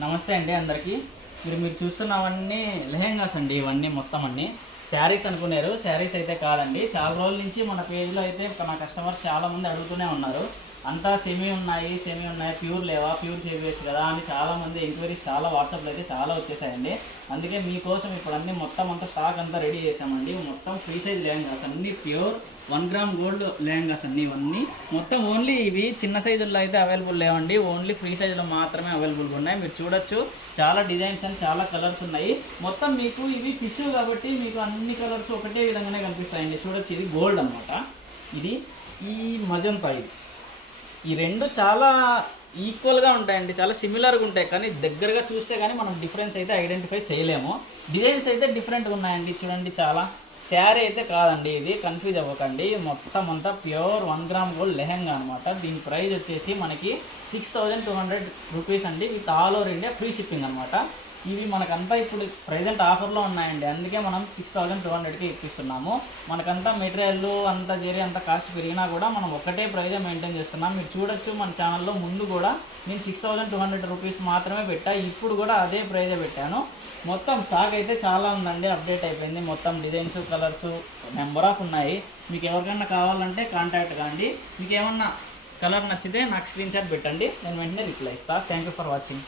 నమస్తే అండి అందరికీ. మీరు చూస్తున్నవన్నీ లెహెంగాస్ అండి. ఇవన్నీ మొత్తం అన్నీ శారీస్ అనుకున్నారు. శారీస్ అయితే కాదండి. చాలా రోజుల నుంచి మన పేజ్లో అయితే మన కస్టమర్స్ చాలామంది అడుగుతూనే ఉన్నారు. అంతా సెమీ ఉన్నాయి, ప్యూర్ లేవా, ప్యూర్ చేయవచ్చు కదా అని చాలామంది ఎంక్వైరీస్ చాలా వాట్సాప్లో అయితే చాలా వచ్చేసాయండి. అందుకే మీకోసం ఇప్పుడు అన్నీ మొత్తం అంతా స్టాక్ అంతా రెడీ చేసామండి. మొత్తం ఫ్రీ సైజ్ లెహంగాస్ అన్నీ ప్యూర్ 1 గ్రామ్ గోల్డ్ లెహంగాస్ అన్నీ ఇవన్నీ మొత్తం ఓన్లీ ఇవి చిన్న సైజుల్లో అయితే అవైలబుల్ లేవండి. ఓన్లీ ఫ్రీ సైజులో మాత్రమే అవైలబుల్గా ఉన్నాయి. మీరు చూడొచ్చు చాలా డిజైన్స్ అండ్ చాలా కలర్స్ ఉన్నాయి. మొత్తం మీకు ఇవి టిష్యూ కాబట్టి మీకు అన్ని కలర్స్ ఒకటే విధంగానే కనిపిస్తాయండి. చూడొచ్చు ఇది గోల్డ్ అనమాట. ఇది ఈ మజంతా ఈ రెండు చాలా ఈక్వల్గా ఉంటాయండి, చాలా సిమిలర్గా ఉంటాయి. కానీ దగ్గరగా చూస్తే కానీ మనం డిఫరెన్స్ అయితే ఐడెంటిఫై చేయలేము. డిజైన్స్ అయితే డిఫరెంట్గా ఉన్నాయండి. చూడండి చాలా శారీ అయితే కాదండి, ఇది కన్ఫ్యూజ్ అవ్వకండి. మొత్తం అంతా ప్యూర్ 1 గ్రామ్ గోల్డ్ లెహంగా అనమాట. దీని ప్రైస్ వచ్చేసి మనకి 6200 రూపీస్ అండి. With all over India free shipping అనమాట. ఇవి మనకంతా ఇప్పుడు ప్రజెంట్ ఆఫర్లో ఉన్నాయండి. అందుకే మనం 6200కి ఇప్పిస్తున్నాము. మనకంతా మెటీరియల్ అంతా చేరి అంత కాస్ట్ పెరిగినా కూడా మనం ఒకటే ప్రైజే మెయింటైన్ చేస్తున్నాం. మీరు చూడొచ్చు మన ఛానల్లో ముందు కూడా నేను 6200 రూపీస్ మాత్రమే పెట్టా. ఇప్పుడు కూడా అదే ప్రైజే పెట్టాను. మొత్తం స్టాక్ అయితే చాలా ఉందండి, అప్డేట్ అయిపోయింది. మొత్తం డిజైన్స్, కలర్స్ నెంబర్ ఆఫ్ ఉన్నాయి. మీకు ఎవరికైనా కావాలంటే కాంటాక్ట్ కాండి. మీకు ఏమన్నా కలర్ నచ్చితే నాకు స్క్రీన్ షాట్ పెట్టండి, నేను వెంటనే రిప్లై ఇస్తాను. Thank you for watching.